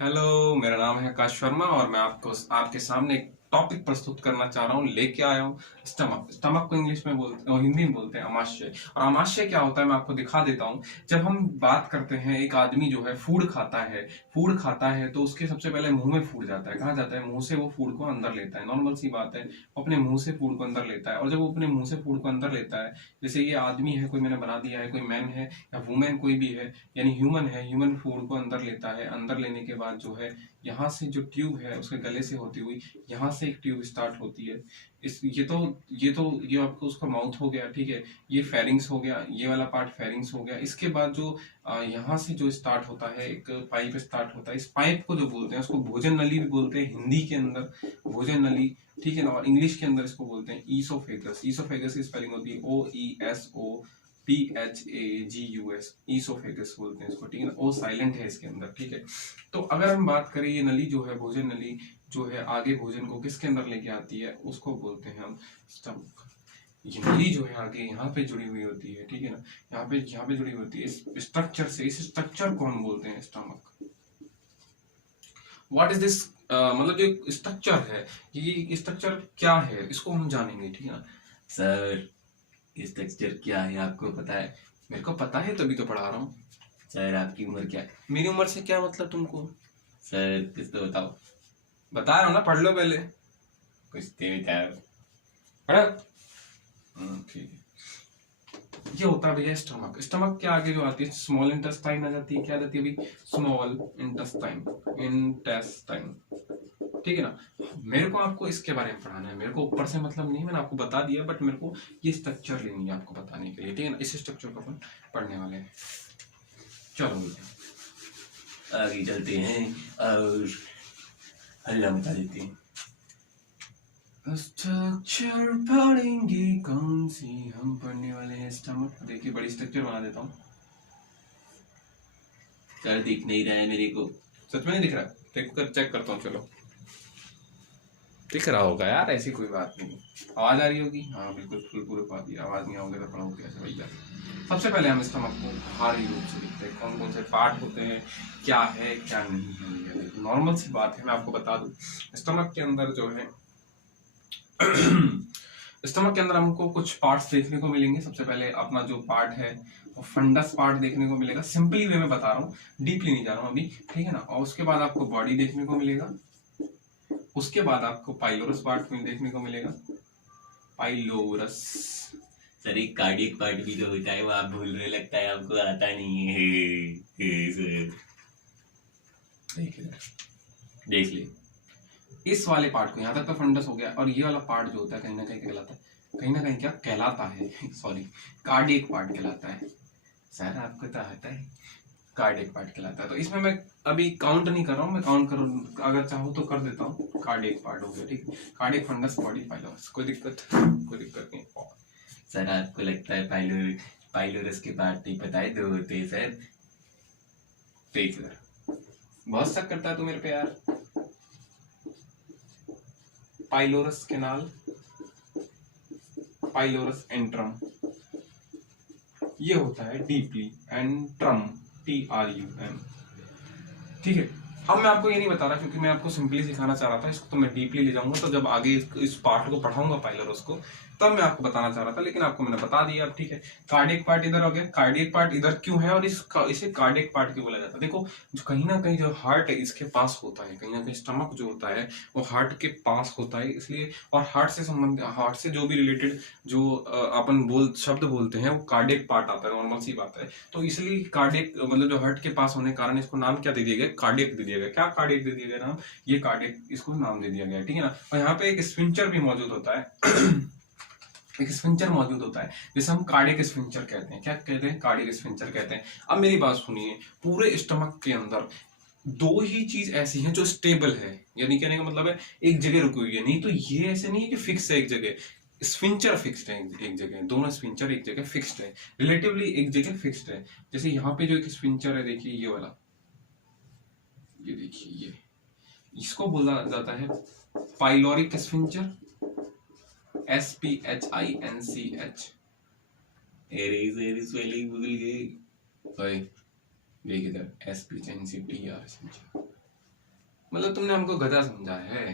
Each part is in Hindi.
हेलो, मेरा नाम है आकाश शर्मा और मैं आपको आपके सामने एक टॉपिक प्रस्तुत करना चाह रहा हूँ। लेके आया हूँ स्टमक। स्टमक को इंग्लिश में बोलते हैं, हिंदी में बोलते हैं अमाशय। और अमाशय क्या होता है मैं आपको दिखा देता हूँ। जब हम बात करते हैं, एक आदमी जो है फूड खाता है तो उसके सबसे पहले मुंह में फूड जाता है। कहाँ जाता है? मुंह से वो फूड को अंदर लेता है। नॉर्मल सी बात है, वो अपने मुंह से फूड को अंदर लेता है। और जब वो अपने मुंह से फूड को अंदर लेता है, जैसे ये आदमी है, कोई मैंने बना दिया है, कोई मैन है या वुमेन कोई भी है, यानी ह्यूमन है, ह्यूमन फूड को अंदर लेता है। अंदर लेने के बाद जो है, यहाँ से जो ट्यूब है उसके गले से होती हुई यहाँ से एक ट्यूब स्टार्ट होती है। इस ये आपको उसका माउथ हो गया, ठीक है। ये फेरिंग्स हो गया, ये वाला पार्ट फेरिंग्स हो गया। इसके बाद जो यहाँ से जो स्टार्ट होता है, एक पाइप स्टार्ट होता है। इस पाइप को जो बोलते हैं उसको भोजन नली भी बोलते हैं हिंदी के अंदर, भोजन नली, ठीक है ना। और इंग्लिश के अंदर इसको बोलते हैं ईसोफेगस। ईसोफेगस की स्पेलिंग होती है OESOPHAGUS, ईसोफेगस बोलते हैं इसको, ठीक है ना। ओ साइलेंट है इसके अंदर, ठीक है। तो अगर हम बात करें, ये नली जो है, भोजन नली जो है, आगे भोजन को किसके अंदर लेके आती है, उसको बोलते हैं हम स्टमक। ये नली जो है आगे यहाँ पे जुड़ी हुई होती है, ठीक है ना। यहाँ पे जुड़ी होती है इस स्ट्रक्चर से। इस स्ट्रक्चर को हम बोलते हैं स्टमक। What is this? मतलब जो स्ट्रक्चर है, ये स्ट्रक्चर क्या है, इसको हम जानेंगे, ठीक है ना। सर, स्ट्रक्चर क्या है आपको पता है? मेरे को पता है, तभी तो पढ़ा रहा हूँ। सर, आपकी उम्र क्या है? मेरी उम्र से क्या मतलब तुमको? सर, कुछ तो बताओ। बता रहा हूँ ना, पढ़ लो पहले। कुछ तो बताओ। पढ़ा? ठीक है। ये होता है भैया स्टमक। स्टमक के आगे जो आती है स्मॉल इंटेस्टाइन आ जाती है। क्या आ जाती है भाई? Small intestine. इंटेस्टाइन, ठीक है ना। मेरे को आपको इसके बारे में पढ़ाना है, मेरे को ऊपर से मतलब नहीं, मैंने आपको बता दिया, बट मेरे को ये स्ट्रक्चर लेनी है आपको बताने के लिए, ठीक है ना। इस स्ट्रक्चर को अपन पढ़ने वाले हैं। चलो भैया आगे चलते हैं और हल्ला मचा देते हैं। स्ट्रक्चर पढ़ेंगे कौन सी? हम पढ़ने वाले हैं स्टमक। देखिए, बड़ी स्ट्रक्चर बना देता हूँ। सर, दिख नहीं रहा है मेरे को। सच में नहीं दिख रहा? चेक करता हूँ, चलो। दिख रहा होगा यार, ऐसी कोई बात नहीं। आवाज आ रही होगी? हाँ बिल्कुल, फुल पूरे पा दिया। आवाज नहीं आओगे तो पढ़ाऊँ कैसे भैया? सबसे पहले हम स्टमक को भारी रूप से देखते हैं, कौन कौन से पार्ट होते हैं, क्या है क्या नहीं है भैया। नॉर्मल सी बात है, मैं आपको बता दूं। स्टमक के अंदर जो है स्टमक के अंदर हमको कुछ पार्ट्स देखने को मिलेंगे। सबसे पहले अपना जो पार्ट है वो फंडस पार्ट देखने को मिलेगा। सिंपली वे में बता रहा हूँ, डीपली नहीं जा रहा हूँ अभी, ठीक है ना। और उसके बाद आपको बॉडी देखने को मिलेगा। उसके बाद आपको पाइलोरस पार्ट में देखने को मिलेगा। पाइलोरस। सर, एक कार्डियक पार्ट भी तो होता है, वो आप भूल रहे, लगता है आपको आता नहीं है। सर, देख ले, इस वाले पार्ट को, यहाँ तक तो फंडस हो गया। और ये वाला पार्ट जो होता है, कहीं ना कहीं कहलाता है, कहीं ना कहीं क्या कहलाता है सॉरी, कार्डियक पार्ट कहलाता है। सर आपको तो आता है, कार्डियक पार्ट कहलाता है। तो इसमें मैं अभी काउंट नहीं कर रहा हूँ, मैं काउंट कर, अगर चाहूँ तो कर देता हूँ। कार्डियक पार्ट हो गया, ठीक है। Cardiac, fundus, body, pylorus. कोई दिक्कत नहीं। सर, आपको लगता है पाइलोरस के पार्ट नहीं पता है? दो होते हैं सर। देख इधर, बहुत शक करता है तू मेरे पे यार। पाइलोरस केनाल, पाइलोरस एंट्रम, ये होता है डीपली एंट्रम, TRUM, ठीक है। अब मैं आपको ये नहीं बता रहा क्योंकि मैं आपको सिंपली सिखाना चाह रहा था। इसको तो मैं डीपली ले जाऊंगा, तो जब आगे इस पार्ट को पढ़ाऊंगा पाइलोरस को, तब मैं आपको बताना चाह रहा था, लेकिन आपको मैंने बता दिया अब, ठीक है। कार्डियक पार्ट इधर हो गया। कार्डियक पार्ट इधर क्यों है और इसे कार्डियक पार्ट क्यों बोला जाता है? देखो, जो कहीं ना कहीं जो हार्ट है इसके पास होता है, कहीं ना कहीं स्टमक जो होता है वो हार्ट के पास होता है, इसलिए। और हार्ट से संबंधित, हार्ट से जो भी रिलेटेड जो अपन शब्द बोलते हैं वो कार्डियक पार्ट आता है, नॉर्मल सी बात है। तो इसलिए कार्डियक मतलब जो हार्ट के पास होने के कारण इसको नाम क्या दे दिया गया? कार्डियक दे दिया गया। क्या कार्डियक दे दिया गया नाम? ये कार्डियक इसको नाम दे दिया गया, ठीक है ना। और यहाँ पे एक स्फिंक्टर भी मौजूद होता है एक स्फिंक्टर मौजूद होता है, जिसे हम कार्डियक स्फिंक्टर कहते हैं। क्या कहते हैं? कार्डियक स्फिंक्टर कहते हैं। अब मेरी बात सुनिए, पूरे स्टमक के अंदर दो ही चीज ऐसी हैं जो स्टेबल है, यानी कहने का मतलब है एक जगह रुकी हुई है। नहीं तो ये ऐसे नहीं है कि फिक्स है एक जगह। स्फिंक्टर फिक्स्ड है एक जगह, दोनों स्फिंक्टर एक जगह फिक्स्ड है, रिलेटिवली एक जगह फिक्स्ड है। जैसे यहाँ पे जो एक स्फिंक्टर है, देखिए ये वाला, ये देखिए, ये इसको बोला जाता है पाइलोरिक स्फिंक्टर, SPHINCH। स्पेलिंग भूल गए। देख इधर, SPHINCTR। मतलब तुमने हमको गधा समझा है।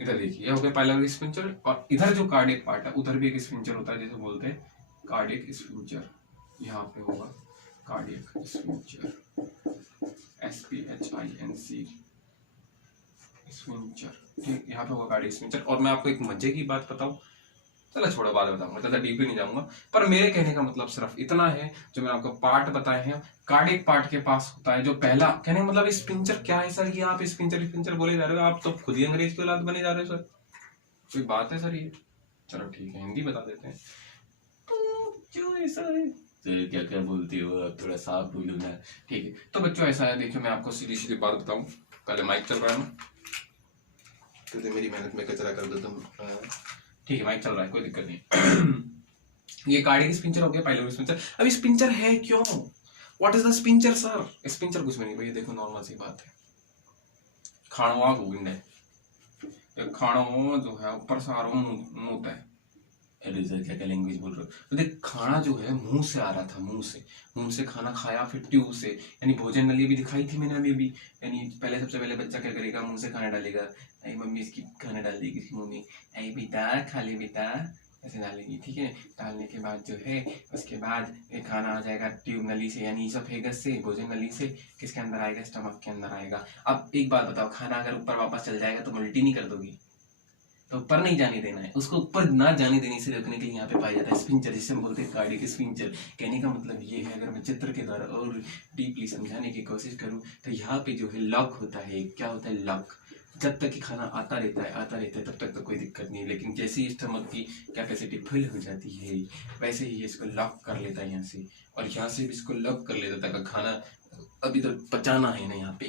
इधर देखिए, ये हो गया पाइलोरिक स्फिंक्टर, और इधर जो कार्डियक पार्ट है उधर भी एक स्फिंक्टर होता है, जैसे बोलते हैं कार्डियक स्फिंक्टर। यहाँ पे होगा कार्डियक स्फिंक्टर, SPHINC स्फिंक्टर, ठीक। यहाँ पे होगा कार्डियक स्फिंक्टर। और मैं आपको एक मजे की बात बताऊं, चलो छोड़ो बाद में बताऊंगा, ज़्यादा डीप नहीं जाऊंगा। पर मेरे कहने का मतलब सिर्फ इतना है, जो मैंने आपको पार्ट बताए हैं कार्डियक पार्ट के पास होता है, जो पहला कहने का मतलब स्फिंक्टर क्या है सर, ये आप स्फिंक्टर बोले जा रहे हो, आप तो खुद ही अंग्रेज की औलाद बने जा रहे हो सर, कोई बात है सर ये? चलो ठीक है, हिंदी बता देते हैं। तो क्यों ऐसा है तो क्या क्या बोलते हो आप, थोड़ा साफ बोलो ना। ठीक है, तो बच्चों ऐसा है, देखियो मैं आपको सीधी सीधी बात बताऊं, पहले माइक चल रहा है ना, तो मेरी मेहनत में कचरा कर दो तुम। ठीक है, माइक चल रहा है, कोई दिक्कत नहीं। ये कार्डियक स्फिंक्टर हो गया, पाइलोरिक स्फिंक्टर। अब स्फिंक्टर है क्यों, what is the sphincter sir? Sphincter कुछ भी नहीं भैया, देखो नॉर्मल सी बात है, खाणो गोविंद है, खाणो जो है ऊपर से आ रहा मुंह है। अरे सर क्या क्या लैंग्वेज बोल रहे हो? तो देख, खाना जो है मुंह से आ रहा था, मुंह से खाना खाया, फिर ट्यूब से, यानी भोजन नली भी दिखाई थी मैंने अभी भी। यानी पहले सबसे पहले बच्चा क्या करेगा, मुंह से खाना डालेगा, आई मम्मी इसकी खाना डाल देगी इसकी मुंह में, आई बेटा खा ले बेटा, ऐसे डालेगी, ठीक है। डालने के बाद जो है उसके बाद ये खाना आ जाएगा ट्यूब नली से, यानी इसोफेगस से, भोजन नली से किसके अंदर आएगा, स्टमक के अंदर आएगा। अब एक बात बताओ, खाना अगर ऊपर वापस चल जाएगा तो उल्टी नहीं कर दोगी? तो ऊपर नहीं जाने देना है उसको, ऊपर ना जाने देने से रोकने के लिए यहाँ पे पाया जाता है स्फिंक्टर, जिसे हम बोलते हैं कार्डियक स्फिंक्टर। कहने का मतलब ये है, अगर मैं चित्र के द्वारा और डीपली समझाने की कोशिश करूँ तो यहाँ पे जो है लॉक होता है, क्या होता है लॉक। जब तक कि खाना आता रहता है तब तक तो कोई दिक्कत नहीं है, लेकिन जैसे ही स्टमक की कैपेसिटी फुल हो जाती है वैसे ही इसको लॉक कर लेता है यहाँ से, और यहाँ से भी इसको लॉक कर लेता है। खाना अभी तो पचाना है ना, यहाँ पे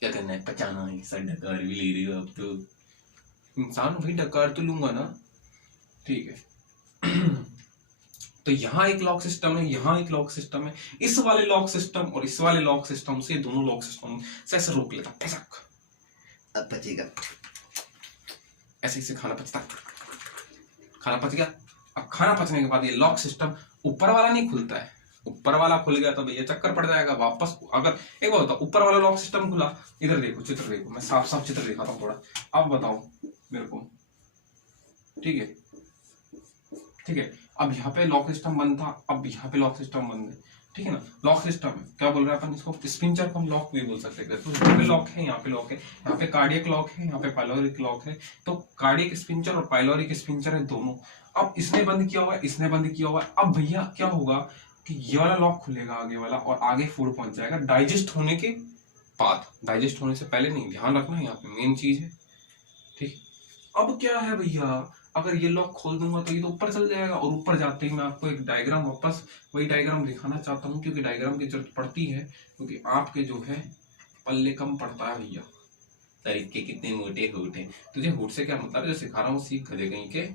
क्या करना है, पचाना है। सर डकार भी ले रहे हो अब तो। इंसान भी डकार तो लूंगा ना, ठीक है। तो यहाँ एक लॉक सिस्टम है, यहाँ एक लॉक सिस्टम है, इस वाले लॉक सिस्टम और इस वाले लॉक सिस्टम से, दोनों लॉक सिस्टम से ऐसे रोक लेता, फसक, अब बचेगा, ऐसे ऐसे खाना पचता, खाना पच गया। अब खाना पचने के बाद ये लॉक सिस्टम ऊपर वाला नहीं खुलता है, ऊपर वाला खुल गया तो भैया चक्कर पड़ जाएगा वापस। अगर एक बात बताओ, ऊपर वाला लॉक सिस्टम खुला, इधर देखो चित्र देखो, मैं साफ साफ चित्र दिखाता हूँ थोड़ा, अब बताओ मेरे को, ठीक है ठीक है। अब यहाँ पे लॉक सिस्टम बंद था, अब यहाँ पे लॉक सिस्टम बंद है, ठीक है ना। लॉक सिस्टम है, क्या बोल रहे हैं अपन इसको, स्फिंक्टर को हम लॉक भी बोल सकते हैं। तो यहाँ पे लॉक है, यहाँ पे लॉक है, यहाँ पे कार्डियक लॉक है, यहाँ पे पाइलोरिक लॉक है। तो कार्डियक स्फिंक्टर और पाइलोरिक स्फिंक्टर है दोनों। अब इसने बंद किया हुआ है, इसने बंद किया हुआ है। अब भैया क्या होगा कि ये वाला लॉक खुलेगा आगे वाला, और आगे फूड पहुंच जाएगा डाइजेस्ट होने के बाद, डाइजेस्ट होने से पहले नहीं, ध्यान रखना यहाँ पे मेन चीज है, ठीक। अब क्या है भैया, अगर ये लॉक खोल दूंगा तो ये तो ऊपर चल जाएगा, और ऊपर जाते ही मैं आपको एक डायग्राम, वापस वही डायग्राम दिखाना चाहता हूँ, क्योंकि डायग्राम की जरूरत पड़ती है, क्योंकि आपके जो है पल्ले कम पड़ता है भैया। सर इसके कितने मोटे होठ हैं? तुझे होठ से क्या मतलब है, जो सिखा रहा हूँ सीख गधे कहीं के,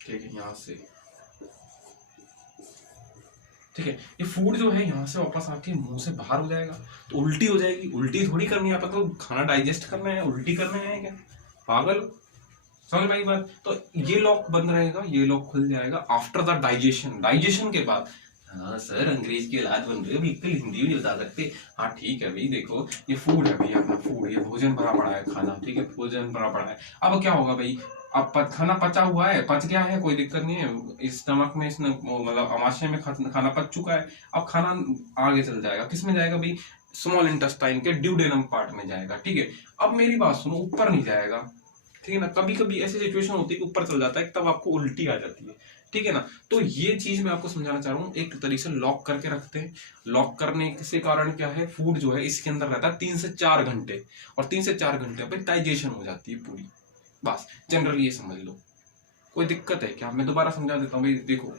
ठीक है। यहाँ से ठीक है, ये फूड जो है यहाँ से वापस आके मुंह से बाहर हो जाएगा, तो उल्टी हो जाएगी। उल्टी थोड़ी करनी है, तो खाना डाइजेस्ट करना है, उल्टी करना है क्या, पागल, समझ में आई बात। तो ये लॉक बंद रहेगा, ये लॉक खुल जाएगा आफ्टर द डाइजेशन, डाइजेशन के बाद। हाँ सर अंग्रेज की औलाद बन रहे हो, बिल्कुल हिंदी भी नहीं बता सकते। हाँ ठीक है भाई, देखो ये फूड है भैया, अपना फूड, ये भोजन भरा पड़ा है खाना, ठीक है, भोजन भरा पड़ा है। अब क्या होगा भाई, अब खाना पचा हुआ है, पच गया है, कोई दिक्कत नहीं है, इस स्टमक में, इसने मतलब अमाशय में खाना पच चुका है। अब खाना आगे चल जाएगा, किस में जाएगा भाई, स्मॉल इंटेस्टाइन के ड्यूडेनम पार्ट में जाएगा, ठीक है। अब मेरी बात सुनो, ऊपर नहीं जाएगा, ठीक है ना। कभी कभी ऐसी सिचुएशन होती है कि ऊपर चल जाता है, तब आपको उल्टी आ जाती है, ठीक है ना। तो ये चीज मैं आपको समझाना चाह रहा हूँ, एक तरीके से लॉक करके रखते हैं। लॉक करने से कारण क्या है, फूड जो है इसके अंदर रहता है 3 से 4 घंटे, और 3 से 4 घंटे पे डाइजेशन हो जाती है पूरी, बस जनरली ये समझ लो। कोई दिक्कत है क्या, मैं दोबारा समझा देता हूँ भाई। देखो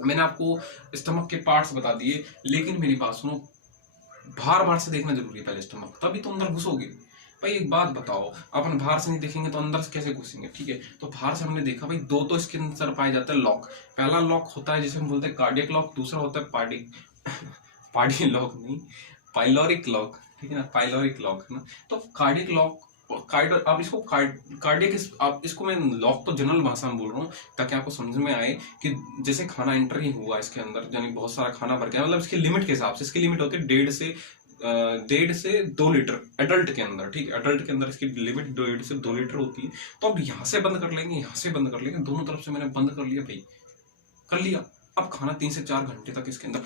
मैंने आपको स्टमक के पार्ट्स बता दिए, लेकिन मेरी बात सुनो, बाहर बाहर से देखना जरूरी है पहले स्टमक, तभी तो अंदर घुसोगे भाई। एक बात बताओ, अपन बाहर से नहीं देखेंगे तो अंदर से कैसे घुसेंगे, ठीक है। तो बाहर से हमने देखा भाई, दो तो इसके अंदर पाए जाते हैं लॉक। पहला लॉक होता है जिसे हम बोलते हैं कार्डियक लॉक, दूसरा होता है पार्डी लॉक नहीं, पाइलोरिक लॉक, ठीक है ना, पाइलोरिक लॉक है ना। तो कार्डियक लॉक कार्डियक, आप इसको कार्डियक, आप इसको, मैं लॉक तो जनरल भाषा में बोल रहा हूँ ताकि आपको समझ में आए कि जैसे खाना एंटर ही हुआ इसके अंदर, यानी बहुत सारा खाना भर गया, मतलब इसकी लिमिट के हिसाब से, इसकी लिमिट होती है 1.5 से 2 लीटर एडल्ट के अंदर, ठीक है, एडल्ट के अंदर इसकी लिमिट 1.5 से 2 लीटर होती है। तो अब यहाँ से बंद कर लेंगे, यहाँ से बंद कर लेंगे, दोनों तरफ से मैंने बंद कर लिया भाई, कर लिया। अब खाना 3 से 4 घंटे तक इसके अंदर,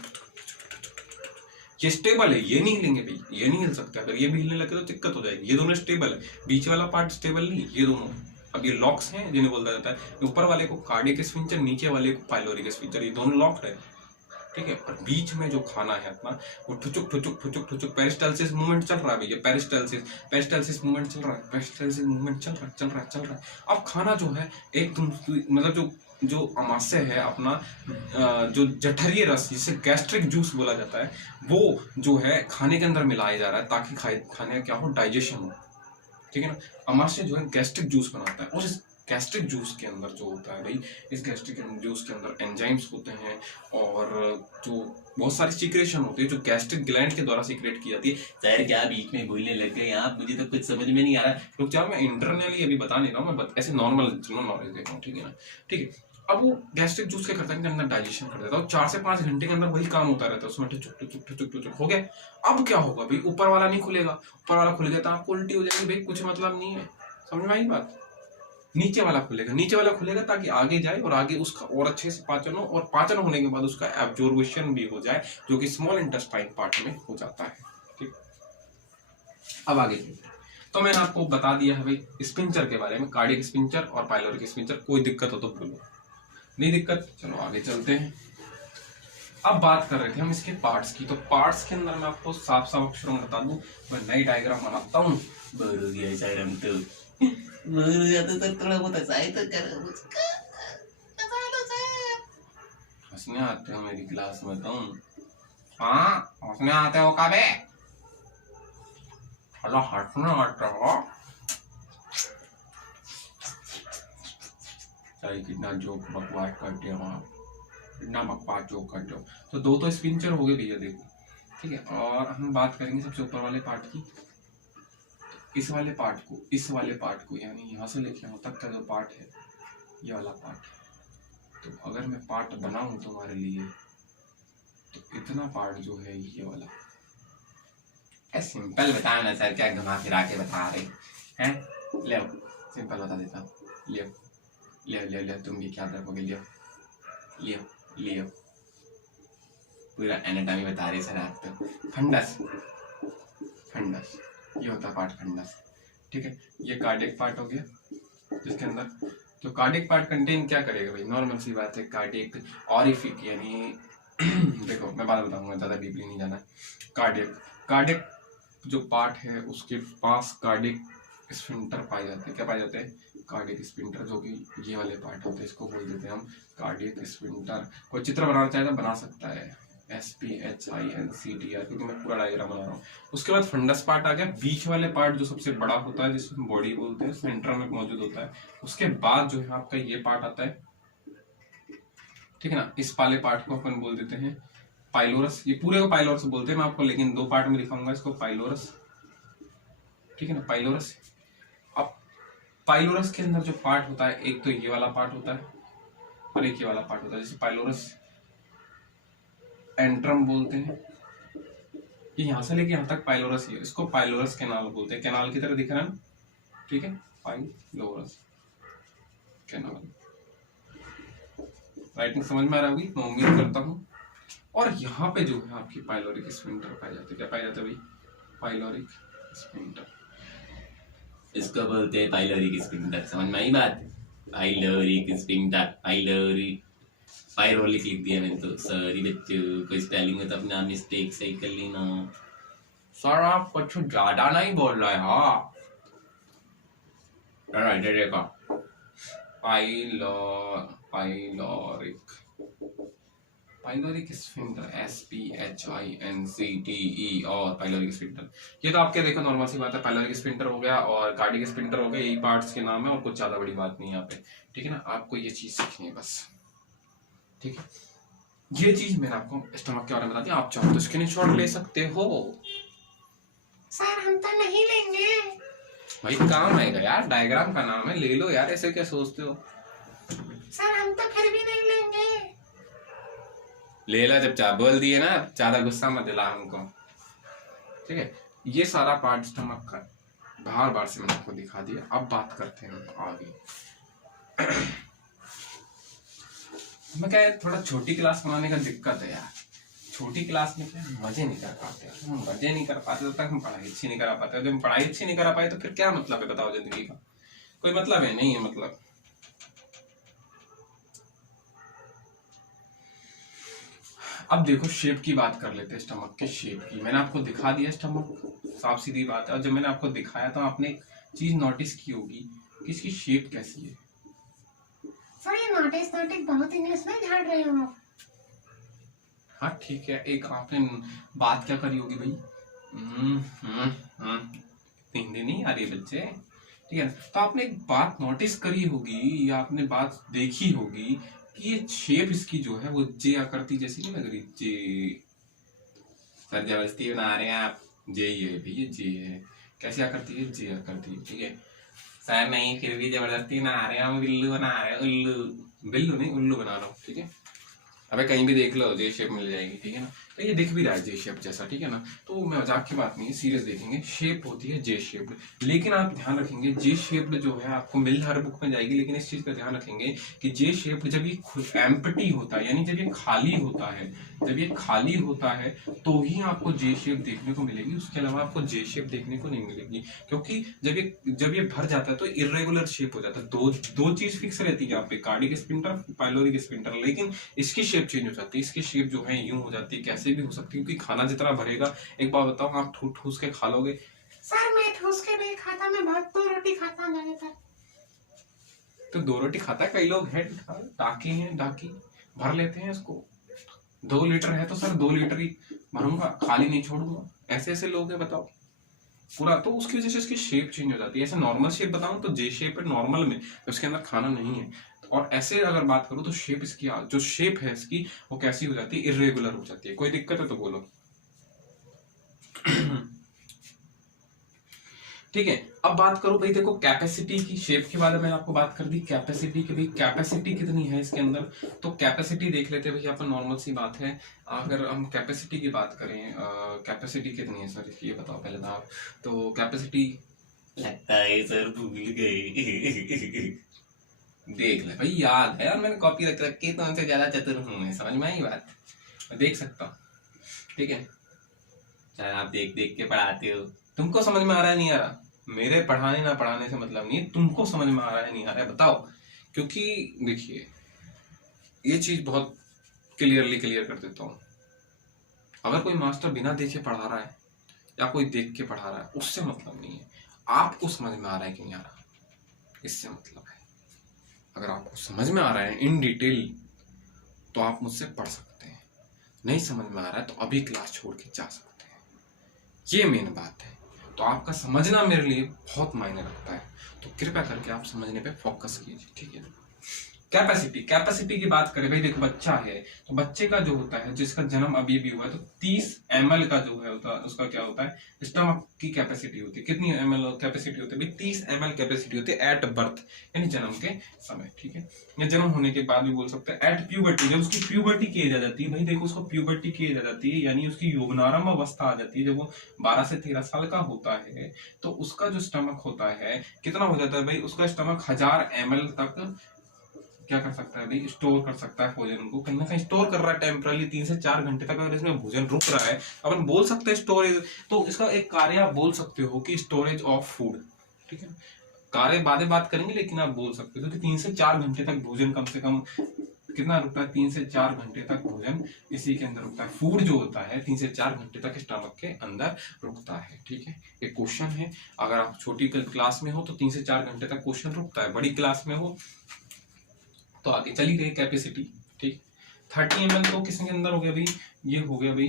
ये स्टेबल है, ये नहीं हिलेंगे भाई, ये नहीं हिल सकते, अगर ये भी हिलने लगे तो दिक्कत हो जाएगी। ये दोनों स्टेबल है, बीच वाला पार्ट स्टेबल नहीं, ये दोनों। अब ये लॉक्स हैं जिन्हें बोला जाता है, ऊपर वाले को कार्डियक स्फिंक्टर, नीचे वाले को पाइलोरिक स्फिंक्टर, ये दोनों लॉक्ड है, ठीक है। और बीच में जो खाना है अपना, वो ठुचुक ठुचुक ठुचुक ठुचुक पेरिस्टाल्सिस मूवमेंट चल रहा है भैया, पेरिस्टाल्सिस मूवमेंट चल रहा है, पेरिस्टाल्सिस मूवमेंट चल रहा है। अब खाना जो है एकदम, मतलब जो अमाशय है अपना, जो जठरीय रस जिसे गैस्ट्रिक जूस बोला जाता है, वो जो है खाने के अंदर मिलाया जा रहा है ताकि खाने का क्या हो, डाइजेशन हो, ठीक है ना। अमाशय जो है गैस्ट्रिक जूस बनाता है, और इस गैस्ट्रिक जूस के अंदर जो होता है भाई, इस गैस्ट्रिक जूस के अंदर एंजाइम्स होते हैं, और जो बहुत सारी सीक्रेशन होती है जो गैस्ट्रिक ग्लैंड के द्वारा सीक्रेट की जाती है। सर क्या बीच में बोलने लग गए आप, मुझे तो कुछ समझ में नहीं आ रहा। रुक जाओ, मैं इंटरनली अभी बता नहीं रहा हूँ, मैं ऐसे नॉर्मल जनरल नॉलेज दे रहा हूँ, ठीक है ना, ठीक है। अब वो गैस्ट्रिक जूस क्या करता है, इनके अंदर डाइजेशन कर देता है, 4 से 5 घंटे के अंदर वही काम होता रहता है, उसमें ठुचुक ठुचुक ठुचुक ठुचुक हो गया। अब क्या होगा भाई, ऊपर वाला नहीं खुलेगा, ऊपर वाला खुल गया तो आपको उल्टी हो जाएगी भाई, कुछ मतलब नहीं है, समझ में आई बात। नीचे वाला खुलेगा ताकि आगे जाए और आगे उसका और अच्छे से पाचन हो, और पाचन होने के बाद उसका एब्जॉर्प्शन भी हो जाए, जो कि स्मॉल इंटेस्टाइन पार्ट में हो जाता है, ठीक। अब आगे तो मैंने आपको बता दिया है भाई स्पिंचर के बारे में, कार्डियक स्पिंचर और पाइलोरिक स्पिंचर। कोई दिक्कत हो तो बोलो, नहीं दिक्कत, चलो आगे चलते हैं। अब बात कर रहे थे हम इसके पार्ट्स की, तो पार्ट्स के अंदर मैं आपको साफ साफ अक्षरों में बता दूं, मैं नई डायग्राम बनाता हूँ। बोर हो गया सर, हम तो बोर हो जाते सर, थोड़ा बहुत हंसाए तो करो मुझको, बता दो सर। हंसने आते हो मेरी क्लास में तुम? हाँ हंसने आते हो कबे? हेलो हंसने आते हो? सही, कितना जोक बकवास करते हो आप, कितना बकवास जोक करते हो। तो दो तो स्पिंचर हो गए भैया, देखो, ठीक है। और हम बात करेंगे सबसे ऊपर वाले पार्ट की। इस वाले पार्ट को यानी यहाँ से लेके यहाँ तक का जो पार्ट है, ये वाला पार्ट, तो अगर मैं पार्ट बनाऊं तुम्हारे लिए, तो इतना पार्ट जो है ये वाला, सिंपल बताओ ना सर, क्या घुमा फिरा के बता रहे हैं? ले सिंपल बता देता हूँ, ले तुम भी क्या रखोगे, लियो पूरा एनाटॉमी बता रहे सर आप तो। फंडस ये होता है पार्ट, फंडस, ठीक है। ये कार्डियक पार्ट हो गया, जिसके अंदर तो कार्डियक पार्ट कंटेन क्या करेगा भाई, नॉर्मल सी बात है, कार्डियक ऑरिफिक, यानी देखो मैं बात बताऊंगा, ज्यादा डीपली नहीं जाना। कार्डियक जो पार्ट है उसके पास कार्डियक स्फिंक्टर पाए जाते हैं। क्या पाए जाते हैं? कार्डियक स्फिंक्टर, जो कि ये वाले पार्ट होते हैं, इसको बोल देते हैं हम कार्डियक स्फिंक्टर। कोई चित्र बनाना चाहे तो बना सकता है, SPHINCTR, क्योंकि मैं पूरा डायग्राम बना रहा हूँ। उसके बाद फंडस पार्ट आ गया, बीच वाले पार्ट जो सबसे बड़ा होता है, जिसमें बॉडी बोलते हैं, सेंटर में मौजूद होता है। उसके बाद जो है आपका ये पार्ट आता है, ठीक है ना। इस वाले पार्ट को अपन बोल देते हैं पाइलोरस, ये पूरे को पाइलोरस बोलते हैं, मैं आपको लेकिन 2 पार्ट में दिखाऊंगा इसको, पाइलोरस, ठीक है ना, पाइलोरस। अब पाइलोरस के अंदर जो पार्ट होता है, एक तो ये वाला पार्ट होता है और एक ये वाला पार्ट होता है, जैसे पाइलोरस एंट्रम बोलते हैं, ये यहाँ से लेके यहाँ तक पाइलोरस ही है, इसको पाइलोरस कैनाल बोलते हैं, कैनाल की तरह दिख रहा है, ठीक है, पाइलोरस कैनाल। राइटिंग समझ में आ रहा होगी, मैं उम्मीद करता हूँ। और यहाँ पे जो है आपकी पाइलोरिक स्फिंक्टर पाए जाते हैं। क्या पाए जाते हैं भाई? पाइलोरिक स्फिंक्टर, इसको बोलते हैं पाइलोरिक स्फिंक्टर, समझ में आई बात? पाइलोरिक स्फिंक्टर, पाइरोलिक लिख दिया मैंने तो, सॉरी बच्चों, कोई स्पेलिंग में तो अपना मिस्टेक सही कर लेना। सर आप कुछ ज्यादा नहीं बोल रहे हो। देखो पाइलोरिक स्फिंक्टर, SPHINCTE, और पाइलोरिक स्फिंक्टर, ये तो आपके देखो नॉर्मल सी बात है। पाइलोरिक स्फिंक्टर हो गया और कार्डियक स्फिंक्टर हो गया, यही पार्ट्स के नाम है और कुछ ज्यादा बड़ी बात नहीं है यहाँ पे, ठीक है ना। आपको ये चीज सीखनी है बस, ठीक है। ये चीज मैंने आपको स्टमक के बारे में बता दिया, आप चाहो तो स्क्रीनशॉट ले सकते हो। सर हम तो नहीं लेंगे। भाई काम आएगा यार, डायग्राम का नाम है, ले लो यार, ऐसे क्या सोचते हो? सर हम तो फिर भी नहीं लेंगे। ले ला, जब चाह बोल दिए ना, ज्यादा गुस्सा मत दिला हमको, ठीक है। ये सारा पार्ट स्टमक का बार बार से मैंने आपको दिखा दिया। अब बात करते हैं आगे। मैं क्या है, थोड़ा छोटी क्लास बनाने का दिक्कत है यार। छोटी क्लास में क्या मजे नहीं कर पाते, हम मजे नहीं कर पाते तब तक हम पढ़ाई अच्छी नहीं करा पाते। जब हम पढ़ाई अच्छी नहीं करा पाए तो फिर क्या मतलब है, बताओ? जिंदगी का कोई मतलब है नहीं है मतलब। अब देखो शेप की बात कर लेते हैं, स्टमक के शेप की। मैंने आपको दिखा दिया स्टमक, साफ सीधी बात है। और जब मैंने आपको दिखाया तो आपने एक चीज नोटिस की होगी कि इसकी शेप कैसी है। सर ये नोटिस बहुत इंग्लिश में झाड़ रहे हो आप। हाँ ठीक है, एक आपने बात क्या करी होगी भाई, हिंदी नहीं आ रही बच्चे, ठीक है ना? तो आपने एक बात नोटिस करी होगी या आपने बात देखी होगी कि ये शेप इसकी जो है वो जे आकृति जैसी नहीं लग रही? जे, सर जबरदस्ती बना रहे हैं आप, जे ही है भैया, जे है। कैसी आकृति है? जे आकृति, ठीक है। सर नहीं, फिर भी जबरदस्ती बना रहे हैं हम, बिल्लू बना रहे हैं, उल्लू। बिल्लू नहीं, उल्लू बना रहा हूँ, ठीक है। अबे कहीं भी देख लो जे शेप मिल जाएगी, ठीक है ना। तो ये दिख भी रहा है जे शेप जैसा, ठीक है ना। तो मजाक की बात नहीं है, सीरियस देखेंगे, शेप होती है जे शेप्ड। लेकिन आप ध्यान रखेंगे जे शेप्ड जो है आपको मिल हर बुक में जाएगी, लेकिन इस चीज का ध्यान रखेंगे कि जे शेप्ड जब ये एम्प्टी होता है, यानी जब ये खाली होता है, जब ये खाली होता है तो ही आपको जे शेप देखने को मिलेगी। उसके अलावा आपको जे शेप देखने को नहीं मिलेगी, क्योंकि जब ये भर जाता है तो इरेगुलर शेप हो जाता है। दो चीज फिक्स रहती है यहाँ पे, कार्डिक स्फिंक्टर, पाइलोरिक स्फिंक्टर। लेकिन इसकी शेप चेंज हो जाती है, इसकी शेप जो है यूं हो जाती है, कैसे भी हो सकती है, क्योंकि खाना जितना भरेगा। एक बात बताओ, आप ठूस के खा लोगे? सर मैं ठूस के नहीं खाता, मैं बहुत तो रोटी खाता हूँ ज्यादातर। तो 2 रोटी खाता है, कई लोग हैं डाकी हैं, डाकी भर लेते हैं इसको। 2 लीटर है तो सर 2 लीटर ही भरूंगा, खाली नहीं छोड़ूंगा। ऐसे ऐसे लोग हैं, बताओ पूरा। तो उसकी वजह से इसकी शेप चेंज हो जाती है। ऐसे नॉर्मल शेप बताऊं तो जे शेप है नॉर्मल में, तो इसके अंदर खाना नहीं है। और ऐसे अगर बात करूं तो शेप इसकी, जो शेप है इसकी, वो कैसी हो जाती है? इरेगुलर हो जाती है। कोई दिक्कत है तो बोलो। ठीक है, अब बात करो भाई, देखो कैपेसिटी की। शेप के बारे में मैंने आपको बात कर दी, कैपेसिटी की। भाई कैपेसिटी कितनी है इसके अंदर, तो कैपेसिटी देख लेते हैं भाई। यहाँ पर नॉर्मल सी बात है, अगर हम कैपेसिटी की बात करें, कैपेसिटी कितनी है सर, ये बताओ पहले तो आप। तो कैपेसिटी, लगता है सर भूल गए। देख ले भाई, याद है, और मैंने कॉपी रख रखी, तो उनसे ज्यादा चतुर हूं मैं, समझ में आई बात? मैं देख सकता हूँ, ठीक है। चाहे आप देख देख के पढ़ाते हो, तुमको समझ में आ रहा है नहीं आ रहा? मेरे पढ़ाने ना पढ़ाने से मतलब नहीं है, तुमको समझ में आ रहा है नहीं आ रहा है, बताओ। क्योंकि देखिए, ये चीज बहुत क्लियर कर देता हूँ। अगर कोई मास्टर बिना देखे पढ़ा रहा है या कोई देख के पढ़ा रहा है, उससे मतलब नहीं है आपको समझ में आ रहा है कि नहीं आ रहा, इससे मतलब है। अगर आपको समझ में आ रहा है इन डिटेल तो आप मुझसे पढ़ सकते हैं, नहीं समझ में आ रहा है तो अभी क्लास छोड़ के जा सकते हैं। ये मेन बात है। तो आपका समझना मेरे लिए बहुत मायने रखता है, तो कृपया करके आप समझने पे फोकस कीजिए, ठीक है। कैपेसिटी की बात करें भाई, देखो बच्चा है तो बच्चे का जो होता है, जिसका जन्म अभी अभी हुआ है, तो 30 ml का जो है होता है, उसका क्या होता है, स्टमक की कैपेसिटी होती है। कितनी ml कैपेसिटी होती है भाई? 30 ml कैपेसिटी होती है एट बर्थ, यानी जन्म के समय, ठीक है। या जन्म होने के बाद भी बोल सकते हैं। एट प्यूबर्टी, जब उसकी प्यूबर्टी की एज आ जाती है भाई, देखो उसको प्यूबर्टी की एज आ जाती है, यानी उसकी यौवनारंभ अवस्था आ जाती है, जब वो 12 से 13 साल का होता है, तो उसका जो स्टमक होता है कितना हो जाता है भाई? उसका स्टमक 1000 ml तक क्या कर सकता है भाई? स्टोर कर सकता है भोजन को, कहीं ना कहीं स्टोर कर रहा है टेम्परली 3 से 4 घंटे तक। अगर इसमें भोजन रुक रहा है, अपन बोल सकते हैं स्टोरेज, तो इसका एक कार्य आप बोल सकते हो कि स्टोरेज ऑफ फूड, ठीक है। कार्य बात करेंगे, लेकिन आप बोल सकते हो कि 3 से 4 घंटे तक भोजन कम से कम कितना रुकता है? 3 से 4 घंटे तक भोजन इसी के अंदर रुकता है। फूड जो होता है 3 से 4 घंटे तक स्टमक के अंदर रुकता है, ठीक है। एक क्वेश्चन है, अगर आप छोटी क्लास में हो तो 3 से 4 घंटे तक क्वेश्चन रुकता है, बड़ी क्लास में हो तो आगे चली गई कैपेसिटी, ठीक। 30 ml तो किसके अंदर हो गया भाई? ये हो गया भाई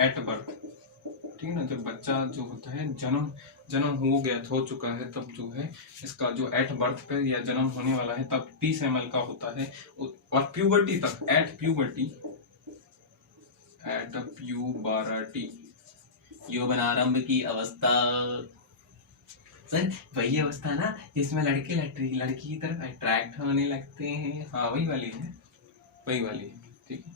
एट बर्थ, ठीक है ना। जब बच्चा जो होता है जन्म हो गया, हो चुका है, तब जो है इसका जो एट बर्थ पे या जन्म होने वाला है तब 30 ml का होता है। और प्यूबर्टी तक, एट प्यूबर्टी यौवनारंभ की अवस्था, सर वही अवस्था ना जिसमें लड़के लड़की की तरफ अट्रैक्ट होने लगते हैं। हाँ वही वाली है, वही वाली है, ठीक है।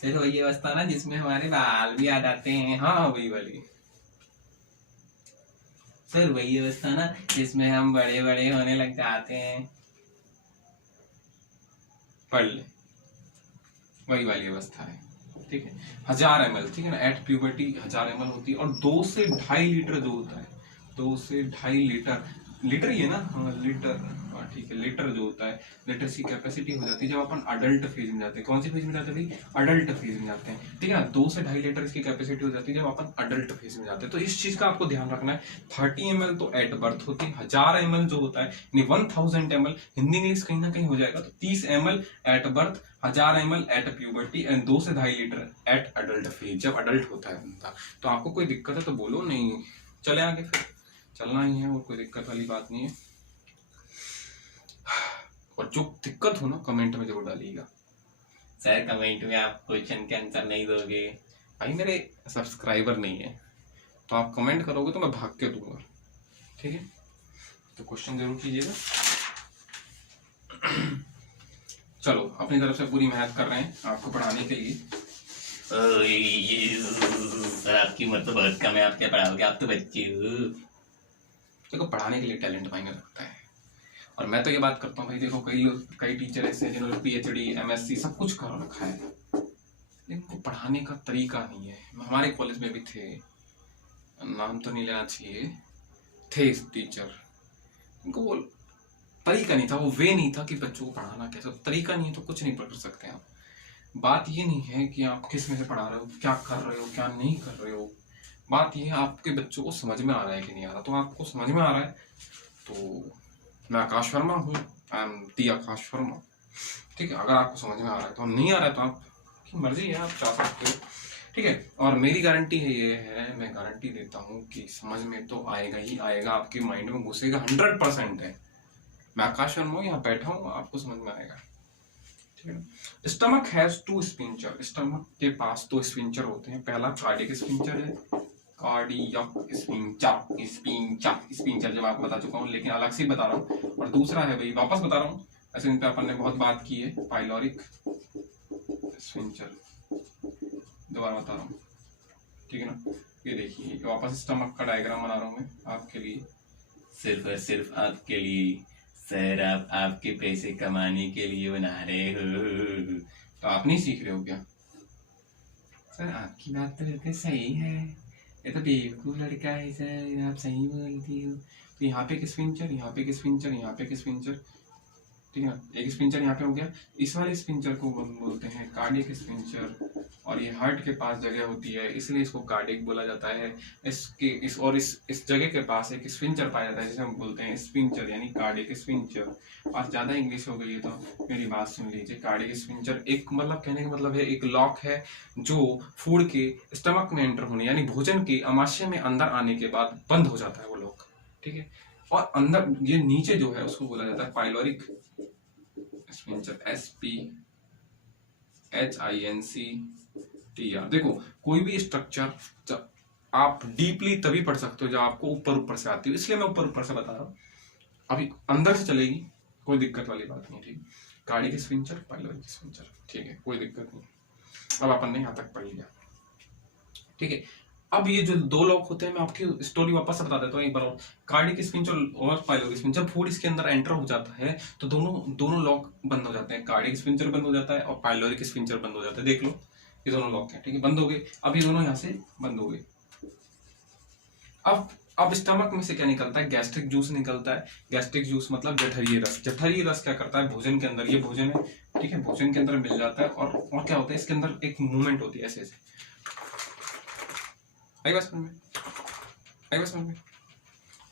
सर वही अवस्था ना जिसमें हमारे बाल भी आ जाते हैं। हाँ वही वाली। सर वही अवस्था ना जिसमें हम बड़े बड़े होने लग जाते हैं। पढ़ ले, वही वाली अवस्था है, ठीक है। 1000 ml, ठीक है ना, एट प्यूबर्टी 1000 ml होती है। और 2 से 2.5 लीटर जो होता है, 2 से 2.5 लीटर, लीटर ही है ना, हाँ लीटर, हाँ ठीक है, लीटर जो होता है, लीटर की कैपेसिटी हो जाती है जब अपन अडल्ट फेज में जाते हैं। कौन सी फेज में जाते हैं भाई? अडल्ट फेज में जाते हैं, ठीक है ना। 2 से 2.5 लीटर इसकी कैपेसिटी हो जाती है जब अपन अडल्ट फेज में जाते हैं। तो इस चीज का आपको ध्यान रखना है। 30 ml तो एट बर्थ होती है, 1000 ml जो होता है, 1000 ml, हिंदी इंग्लिश कहीं ना कहीं हो जाएगा, तो 30 ml at birth, 1000 ml at puberty and 2 से 2.5 लीटर एट अडल्ट फेज, जब अडल्ट होता है बंदा। तो आपको कोई दिक्कत है तो बोलो, नहीं चले आगे, फिर चलना ही है और कोई दिक्कत वाली बात नहीं है। और जो दिक्कत हो ना कमेंट में जरूर डालिएगा। सर कमेंट में आप क्वेश्चन के आंसर नहीं दोगे। भाई मेरे सब्सक्राइबर नहीं है, तो आप कमेंट करोगे तो मैं भाग के दूंगा, ठीक है। तो क्वेश्चन जरूर कीजिएगा। चलो अपनी तरफ से पूरी मेहनत कर रहे हैं आपको पढ़ाने के लिए। सर आपकी उम्र तो बहुत कम है, आप क्या पढ़ाओगे, आप तो बच्चे हो। देखो पढ़ाने के लिए टैलेंट मायने रखता है, और मैं तो ये बात करता हूँ भाई, देखो कई लोग, कई टीचर ऐसे हैं जिन्होंने PhD MSc सब कुछ कर रखा है, लेकिन उनको पढ़ाने का तरीका नहीं है। हमारे कॉलेज में भी थे, नाम तो नहीं लेना चाहिए, थे टीचर, उनको वो तरीका नहीं था, वो वे नहीं था कि बच्चों को पढ़ाना कैसे। तरीका नहीं है तो कुछ नहीं पढ़ सकते आप। बात ये नहीं है कि आप किस में से पढ़ा रहे हो, क्या कर रहे हो, क्या नहीं कर रहे हो। बात ये है आपके बच्चों को समझ में आ रहा है कि नहीं आ रहा। तो आपको समझ में आ रहा है तो मैं आकाश वर्मा हूँ, आई एम दी आकाश वर्मा, ठीक है। अगर आपको समझ में आ रहा है तो, नहीं आ रहा है तो आपकी मर्जी है, आप चाह सकते हो, ठीक है। और मेरी गारंटी है, ये है, मैं गारंटी देता हूँ कि समझ में तो आएगा ही आएगा, आपके माइंड में घुसेगा, 100% है। मैं आकाश वर्मा हूँ, यहाँ बैठा हूँ, आपको समझ में आएगा, ठीक है। स्टमक हैज 2 स्पिंचर, स्टमक के पास 2 स्पिंचर होते हैं। पहला कार्डियक स्पिंचर है, कार्डियक स्पिंचर, स्पिंचर जब आपको बता चुका हूँ, लेकिन अलग से बता रहा हूँ। और दूसरा है भाई, वापस बता रहा हूँ, ऐसे इन पे अपन ने बहुत बात की है, पाइलोरिक स्पिंचर, दोबारा बता रहा हूँ, ठीक है ना। ये देखिए वापस स्टमक का डायग्राम बना रहा हूँ मैं आपके लिए, सिर्फ और सिर्फ आपके लिए। सर आप आपके पैसे कमाने के लिए बना रहे हो। तो आप नहीं सीख रहे हो क्या? सर आपकी बात तो बिल्कुल सही है, ये तो बेवकूफ लड़का है सर, आप सही बोलती हो। तो यहाँ पे एक स्पिंचर, यहाँ पे एक स्पिंचर, यहाँ पे एक स्पिंचर, ठीक है ना। एक स्पिंचर यहाँ पे हो गया, इस वाले स्पिंचर को बोलते हैं कार्डियक स्पिंचर, और ये हार्ट के पास जगह होती है, इसलिए इसको कार्डियक बोला जाता है। इसके इस जगह के पास एक स्पिंचर पाया जाता है जिसे हम बोलते हैं स्पिंचर, यानी कार्डियक स्पिंचर। और ज्यादा इंग्लिश हो गई है तो मेरी बात सुन लीजिए। कार्डियक स्पिंचर एक मतलब, कहने का मतलब है, एक लॉक है जो फूड के स्टमक में एंटर होने, यानी भोजन के आमाशय में अंदर आने के बाद बंद हो जाता है वो लॉक, ठीक है। और अंदर ये नीचे जो है उसको बोला जाता है पाइलोरिक स्पिंचर, SPHINCTR। देखो कोई भी स्ट्रक्चर आप डीपली तभी पढ़ सकते हो जब आपको ऊपर ऊपर से आती हो, इसलिए मैं ऊपर ऊपर से बता रहा हूँ। अभी अंदर से चलेगी, कोई दिक्कत वाली बात नहीं, ठीक। कार्डियक स्पिंचर, पाइलोरिक स्पिंचर, ठीक है, कोई दिक्कत नहीं। अब अपन ने यहाँ तक पढ़ लिया, ठीक है। अब ये जो 2 लॉक होते हैं, मैं आपकी स्टोरी वापस से बता देता हूँ एक बार। कार्डियक स्पिंचर और पाइलोरिक स्पिंचर, जब फूड इसके अंदर एंटर हो जाता है तो दोनों लॉक बंद हो जाते हैं। कार्डियक स्पिंचर बंद हो जाता है और पाइलोरिक स्पिंचर बंद हो जाता है। देख लो ये दोनों लॉक हैं, ठीक है, बंद हो गए। अब ये दोनों यहाँ से बंद हो गए। अब स्टमक में से क्या निकलता है? गैस्ट्रिक जूस निकलता है। गैस्ट्रिक जूस मतलब जठरीय रस। जठरीय रस क्या करता है? भोजन के अंदर, ये भोजन है, ठीक है, भोजन के अंदर मिल जाता है। और क्या होता है, इसके अंदर एक मूवमेंट होती है, ऐसे ऐसे। आई बात समझ में? आई बात समझ में?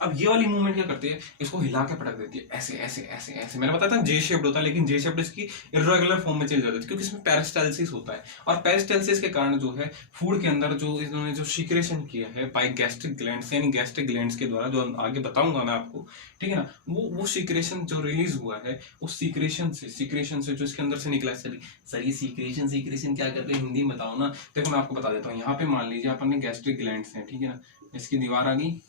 अब ये वाली मूवमेंट क्या करती है, इसको हिला के पटक देती है, ऐसे ऐसे ऐसे ऐसे। मैंने बताया था जे शेप्ड होता है, लेकिन जे शेप्ड इसकी इर्रेगुलर फॉर्म में चली जाती है क्योंकि इसमें पेरिस्टाल्सिस होता है। और पेरिस्टाल्सिस के कारण जो है फूड के अंदर जो इन्होंने जो सीक्रेशन किया है बाय गैस्ट्रिक ग्लैंड्स, यानी गैस्ट्रिक ग्लैंड्स के द्वारा, जो आगे बताऊंगा मैं आपको, ठीक है ना, वो सीक्रेशन जो रिलीज हुआ है, उस सीक्रेशन से जो इसके अंदर से निकला है। सर ये सीक्रेशन क्या करते हैं, हिंदी में बताओ ना। देखो मैं आपको बता देता हूँ। यहाँ पे मान लीजिए अपन ने गैस्ट्रिक ग्लैंड्स हैं, ठीक है ना, इसकी दीवार आ गई,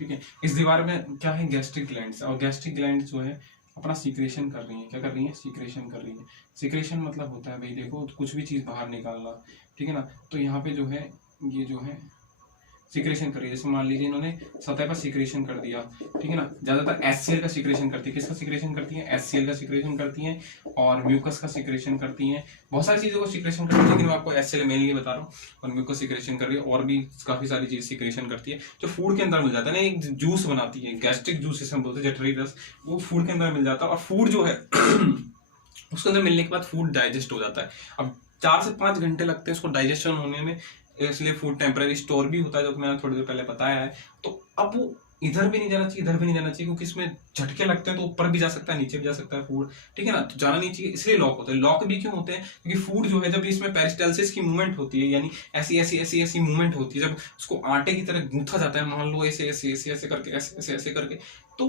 ठीक है। इस दीवार में क्या है, गैस्ट्रिक ग्लैंड्स, और गैस्ट्रिक ग्लैंड जो है अपना सीक्रेशन कर रही है। क्या कर रही है, सीक्रेशन कर रही है। सीक्रेशन मतलब होता है भाई देखो कुछ भी चीज़ बाहर निकालना, ठीक है ना। तो यहाँ पे जो है ये जो है सीक्रेशन कर रही है। जैसे मान लीजिए इन्होंने सतह पर सीक्रेशन कर दिया, ठीक है ना। ज्यादातर HCl का सीक्रेशन करती है। किसका सीक्रेशन करती है, HCl का सीक्रेशन करती है, और म्यूकस का सीक्रेशन करती है। बहुत सारी चीजों को सीक्रेशन करती है, लेकिन मैं आपको HCl मेनली बता रहा हूँ। और म्यूकस सीक्रेशन कर रही है, और भी काफी सारी चीज सीक्रेशन करती है जो फूड के अंदर मिल जाता है ना। एक जूस बनाती है, गैस्ट्रिक जूस जिसे हम बोलते हैं, जठरी रस, वो फूड के अंदर मिल जाता है। और फूड जो है उसके अंदर मिलने के बाद फूड डाइजेस्ट हो जाता है। अब 4 से 5 घंटे लगते हैं उसको डाइजेशन होने में, इसलिए फूड टेम्पररी स्टोर भी होता है, जो कि मैंने थोड़ी देर पहले बताया है। तो अब वो इधर भी नहीं जाना चाहिए, इधर भी नहीं जाना चाहिए, क्योंकि इसमें झटके लगते हैं तो ऊपर भी जा सकता है, नीचे भी जा सकता है फूड, ठीक है ना। तो जाना नहीं चाहिए, इसलिए लॉक होते हैं। लॉक भी क्यों होते हैं, क्योंकि फूड जो है जब इसमें पेरिस्टाल्सिस की मूवमेंट होती है, यानी ऐसी ऐसी ऐसी ऐसी मूवमेंट होती है, जब उसको आटे की तरह गूंथा जाता है, मान लो ऐसे ऐसे ऐसे ऐसे करके, ऐसे ऐसे ऐसे करके, तो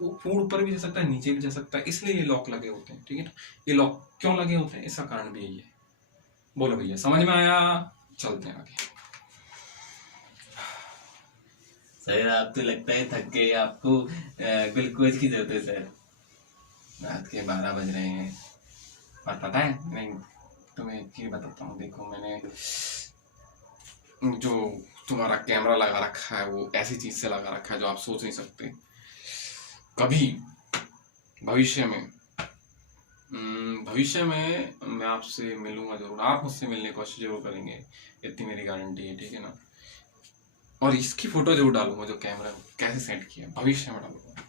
वो फूड ऊपर भी जा सकता है, नीचे भी जा सकता है, इसलिए ये लॉक लगे होते हैं, ठीक है ना। ये लॉक क्यों लगे होते हैं, इसका कारण भी यही है। बोलो भैया, समझ में आया? चलते हैं आगे। सर आप तो लगता है थक गए, आपको ग्लूकोज की जरूरत है सर। रात के 12 बज रहे हैं, और पता है नहीं तुम्हें एक चीज बताता हूँ। देखो मैंने जो तुम्हारा कैमरा लगा रखा है वो ऐसी चीज से लगा रखा है जो आप सोच नहीं सकते। कभी भविष्य में मैं आपसे मिलूंगा जरूर, आप मुझसे मिलने की कोशिश जरूर करेंगे, इतनी मेरी गारंटी है, ठीक है ना। और इसकी फोटो जरूर डालूंगा, जो कैमरा कैसे सेट किया, भविष्य में डालूंगा,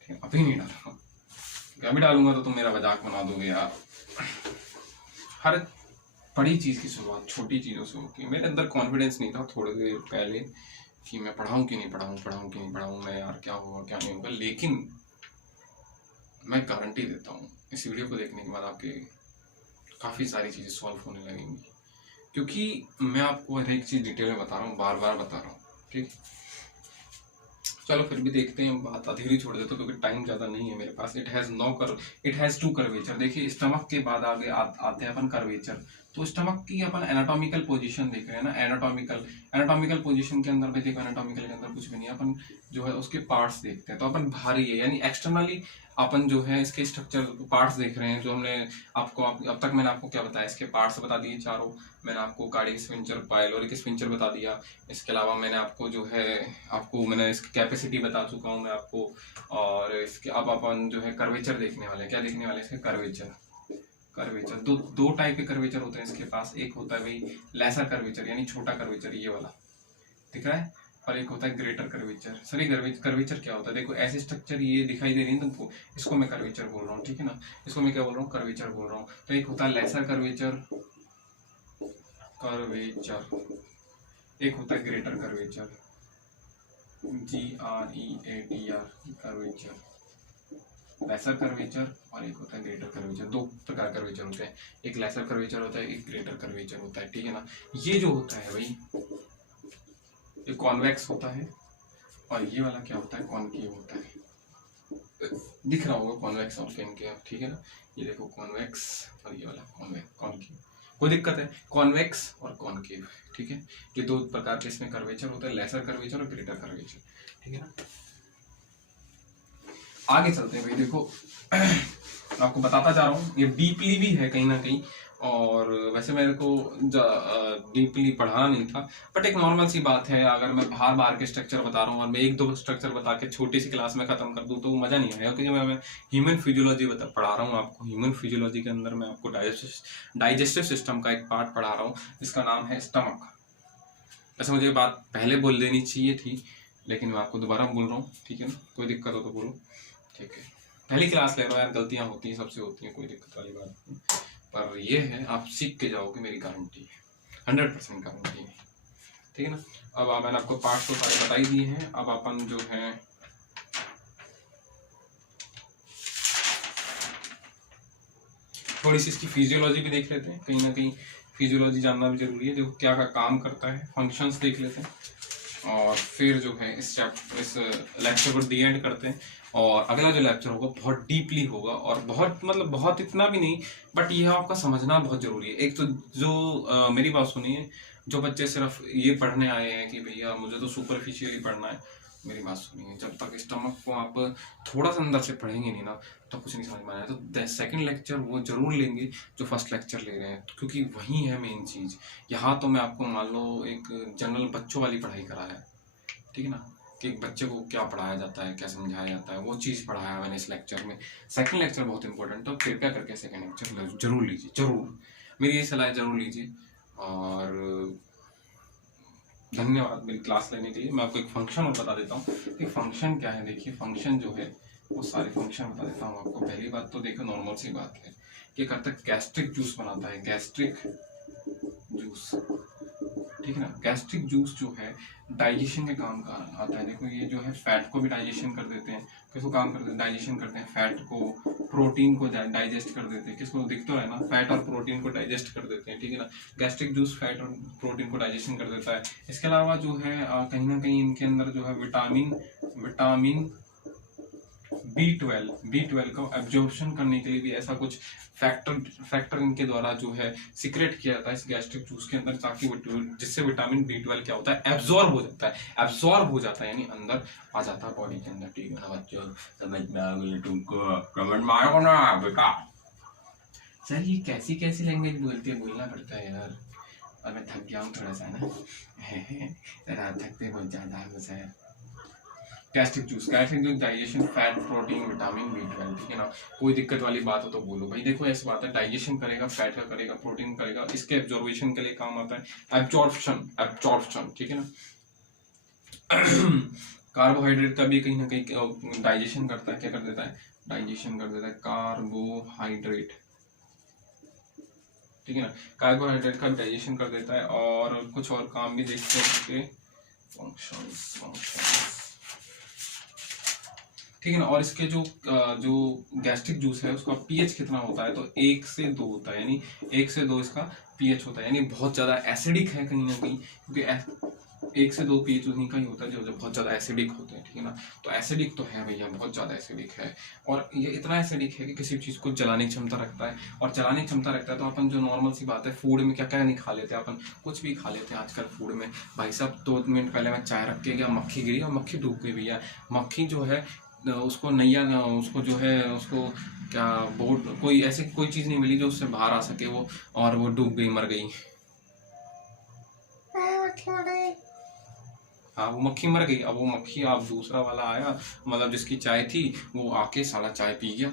ठीक है, अभी नहीं डालूंगा। अभी डालूंगा तो तुम मेरा मजाक बना दोगे यार। हर बड़ी चीज की शुरुआत छोटी चीजों से होती है। मेरे अंदर कॉन्फिडेंस नहीं था थोड़ी देर पहले कि मैं पढ़ाऊं कि नहीं पढ़ाऊं, मैं यार क्या होगा क्या नहीं होगा, लेकिन मैं गारंटी देता हूँ इस वीडियो को देखने के बाद आपके काफी सारी चीजें सॉल्व होने लगेंगी, क्योंकि मैं आपको हर एक चीज डिटेल में बता रहा हूँ, बार बार बता रहा हूँ, ठीक। चलो फिर भी देखते हैं, बात अधूरी छोड़ देते क्योंकि टाइम ज्यादा नहीं है मेरे पास। It has 2 curvature. देखिए स्टमक के बाद आगे आते हैं अपन कर्वेचर। तो स्टमक की अपन एनाटॉमिकल पोजीशन देख रहे हैं ना, एनाटॉमिकल पोजीशन के अंदर भी देखो, एनाटॉमिकल के अंदर कुछ भी नहीं है, अपन जो है उसके पार्ट्स देखते हैं। तो अपन भारी है, यानी एक्सटर्नली अपन जो है इसके स्ट्रक्चर पार्ट्स देख रहे हैं। जो हमने आपको अब तक मैंने आपको क्या बताया, इसके पार्ट्स बता दिए चारों। मैंने आपको कार्डियक स्फिंक्टर, पाइलोरिक स्फिंक्टर बता दिया। इसके अलावा मैंने आपको जो है मैंने इसकी कैपेसिटी बता चुका हूँ मैं आपको। और इसके अब अपन जो है कर्वेचर देखने वाले हैं। क्या देखने वाले हैं, इसके कर्वेचर दो टाइप के कर्वेचर होते हैं इसके पास। एक होता है भाई लेसर कर्वेचर, यानी छोटा कर्वेचर, ये वाला दिख रहा है, और एक होता है ग्रेटर कर्वेचर। सर ये कर्वेचर क्या होता है, देखो ऐसे स्ट्रक्चर ये दिखाई दे रही है तुमको, इसको मैं कर्वेचर बोल रहा हूँ, ठीक है ना। इसको मैं क्या बोल रहा हूँ, कर्वेचर बोल रहा हूँ। तो एक होता है लेसर कर्वेचर, एक होता है greater curvature, GREATR curvature, lesser curvature, और एक होता है ग्रेटर कर्वेचर। 2 प्रकार कर्वेचर होते हैं, एक लेसर कर्वेचर होता है, एक ग्रेटर कर्वेचर होता है, ठीक है ना। ये जो होता है भाई, ये कॉन्वेक्स होता है, और ये वाला क्या होता है, कॉनकेव होता है। दिख रहा होगा कॉन्वेक्स और कॉनकेव, ठीक है ना। ये देखो कॉन्वेक्स, और ये वाला कॉनकेव। कोई दिक्कत है, कॉन्वेक्स और कॉनकेव, ठीक है। ये 2 प्रकार के इसमें कर्वेचर होते हैं, लेसर कर्वेचर और ग्रेटर कर्वेचर, ठीक है ना। आगे चलते हैं भाई। देखो आपको बताता जा रहा हूँ, ये डीपली भी है कहीं ना कहीं, और वैसे मेरे को डीपली पढ़ाना नहीं था, बट एक नॉर्मल सी बात है। अगर मैं बाहर के स्ट्रक्चर बता रहा हूँ और मैं 1-2 स्ट्रक्चर बता के छोटी सी क्लास में खत्म कर दूं तो मजा नहीं आएगा, क्योंकि मैं ह्यूमन फिजियोलॉजी पढ़ा रहा हूँ आपको। ह्यूमन फिजियोलॉजी के अंदर मैं आपको डाइजेस्टिव सिस्टम का एक पार्ट पढ़ा रहा हूँ जिसका नाम है स्टमक। वैसे मुझे बात पहले बोल देनी चाहिए थी, लेकिन मैं आपको दोबारा बोल रहा हूँ, ठीक है ना। कोई दिक्कत हो तो बोलो, ठीक है। पहली क्लास ले रहा हूँ यार, गलतियाँ होती हैं, सबसे होती हैं, कोई दिक्कत वाली बात नहीं। पर ये है, आप सीख के जाओगे, मेरी गारंटी है, 100% गारंटी है, ठीक है ना। अब मैंने आपको पार्ट्स तो सारे बता ही दिए हैं। अब अपन जो है थोड़ी सी इसकी फिजियोलॉजी भी देख लेते हैं। कहीं ना कहीं फिजियोलॉजी जानना भी जरूरी है, जो क्या क्या काम करता है, फंक्शंस देख लेते हैं, और फिर जो है इस लेक्चर को डी एंड करते हैं। और अगला जो लेक्चर होगा बहुत डीपली होगा, और बहुत इतना भी नहीं, बट यह आपका समझना बहुत जरूरी है। एक तो जो मेरी बात सुनिए, जो बच्चे सिर्फ ये पढ़ने आए हैं कि भैया मुझे तो सुपरफिशियली पढ़ना है, मेरी बात सुनिए, जब तक स्टमक को आप थोड़ा सा अंदर से पढ़ेंगे नहीं ना, तो कुछ नहीं समझ में आया। तो सेकंड लेक्चर वो जरूर लेंगे जो फर्स्ट लेक्चर ले रहे हैं, क्योंकि वही है मेन चीज़। यहाँ तो मैं आपको मान लो एक जनरल बच्चों वाली पढ़ाई करा है, ठीक है ना, कि एक बच्चे को क्या पढ़ाया जाता है, क्या समझाया जाता है, वो चीज़ पढ़ाया मैंने इस लेक्चर में। सेकंड लेक्चर बहुत इंपॉर्टेंट है, तो कृपया करके सेकंड लेक्चर जरूर लीजिए, जरूर। मेरी यही सलाह है, जरूर लीजिए। और धन्यवाद मेरी क्लास लेने के लिए। मैं आपको एक फंक्शन और बता देता हूँ कि फंक्शन क्या है। देखिए फंक्शन जो है वो सारे फंक्शन बता देता हूँ आपको। पहली बात तो देखो, नॉर्मल सी बात है कि करता है गैस्ट्रिक जूस बनाता है, गैस्ट्रिक जूस, ठीक है ना। गैस्ट्रिक जूस जो है डाइजेशन के काम का आता है। देखो ये जो है फैट को भी डाइजेशन कर देते हैं। किसको काम करते हैं? डाइजेशन करते हैं। फैट को, प्रोटीन को डाइजेस्ट कर देते हैं। किसको दिख तो है ना, फैट और प्रोटीन को डाइजेस्ट कर देते हैं, ठीक है ना। गैस्ट्रिक जूस फैट और प्रोटीन को डाइजेशन कर देता है। इसके अलावा जो है कहीं ना कहीं इनके अंदर जो है विटामिन B12 को एब्जॉर्प्शन करने के लिए भी ऐसा कुछ फैक्टर इनके द्वारा जो है सिक्रेट किया जाता है इस गैस्ट्रिक जूस के अंदर, ताकि जिससे विटामिन B12 क्या होता है, एब्जॉर्ब हो जाता है, यानी अंदर आ जाता है बॉडी के अंदर, ठीक है ना बच्चों। समझ में आ गई तुमको? कमेंट मारो ना बेटा। सर ये कैसी कैसी लैंग्वेज बोलती है, बोलना पड़ता है यार। और मैं थक गया हूँ थोड़ा सा ना थकते बहुत ज्यादा है sir. Gastric juice digestion, fat, protein, vitamin B12, ठीक है ना। कोई दिक्कत वाली बात हो तो बोलो भाई। देखो ऐसी बात है, डाइजेशन करेगा, फैट का करेगा, प्रोटीन करेगा, इसके एब्जॉर्बेशन के लिए काम आता है एब्जॉर्प्शन, ठीक है ना। कार्बोहाइड्रेट का भी कहीं ना कहीं डाइजेशन करता है। क्या कर देता है? डाइजेशन कर देता है कार्बोहाइड्रेट, ठीक है ना। कार्बोहाइड्रेट का डाइजेशन कर देता है। और कुछ और काम भी देखते हैं इसके फंक्शंस, ठीक है ना। और इसके जो गैस्ट्रिक जूस है उसका पीएच कितना होता है? तो 1 से 2 होता है, यानी 1 से 2 इसका पीएच होता है, यानी बहुत ज्यादा एसिडिक है कहीं ना कहीं, क्योंकि 1 से 2 पीएच उन्हीं का ही होता है जो बहुत ज्यादा एसिडिक होते हैं, ठीक है ना। तो एसिडिक तो है भैया, बहुत ज्यादा एसिडिक है। और ये इतना एसिडिक है कि किसी चीज को जलाने की क्षमता रखता है। और जलाने की क्षमता रखता है तो अपन जो नॉर्मल सी बात है, फूड में क्या क्या नहीं खा लेते अपन, कुछ भी खा लेते हैं आजकल फूड में। भाई साहब 2 मिनट पहले मैं चाय रख के गया, मक्खी गिरी और मक्खी डूब गई भैया। मक्खी जो है उसको उसको जो है उसको क्या बोट, कोई ऐसी कोई चीज नहीं मिली जो उससे बाहर आ सके वो, और वो डूब गई, मर गई। हाँ वो मक्खी मर गई। अब वो मक्खी, आप दूसरा वाला आया, मतलब जिसकी चाय थी, वो आके साला चाय पी गया।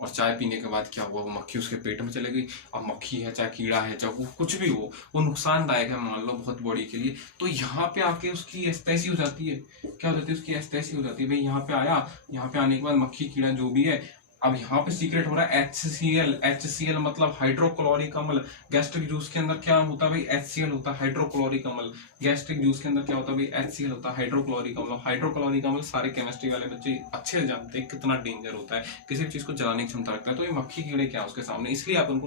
और चाय पीने के बाद क्या हुआ, वो मक्खी उसके पेट में चले गई। अब मक्खी है, चाहे कीड़ा है, चाहे वो कुछ भी हो, वो नुकसानदायक है मान लो बहुत बॉडी के लिए। तो यहाँ पे आके उसकी एस्थेसी हो जाती है। क्या हो जाती है? उसकी एस्थेसी हो जाती है। भाई यहाँ पे आया, यहाँ पे आने के बाद मक्खी कीड़ा जो भी है, अब यहाँ पे सीक्रेट हो रहा है HCl मतलब हाइड्रोक्लोरिक अम्ल। गैस्ट्रिक जूस के अंदर क्या होता है भाई? HCl होता है, हाइड्रोक्लोरिक अम्ल। गैस्ट्रिक जूस के अंदर क्या होता है भाई? HCl होता है, हाइड्रोक्लोरिक अम्ल। हाइड्रोक्लोरिक अम्ल सारे केमिस्ट्री वाले बच्चे अच्छे से जानते हैं कितना डेंजर होता है, किसी भी चीज को जलाने की क्षमता रखता है। तो ये मक्खी कीड़े क्या है उसके सामने, इसलिए आप उनको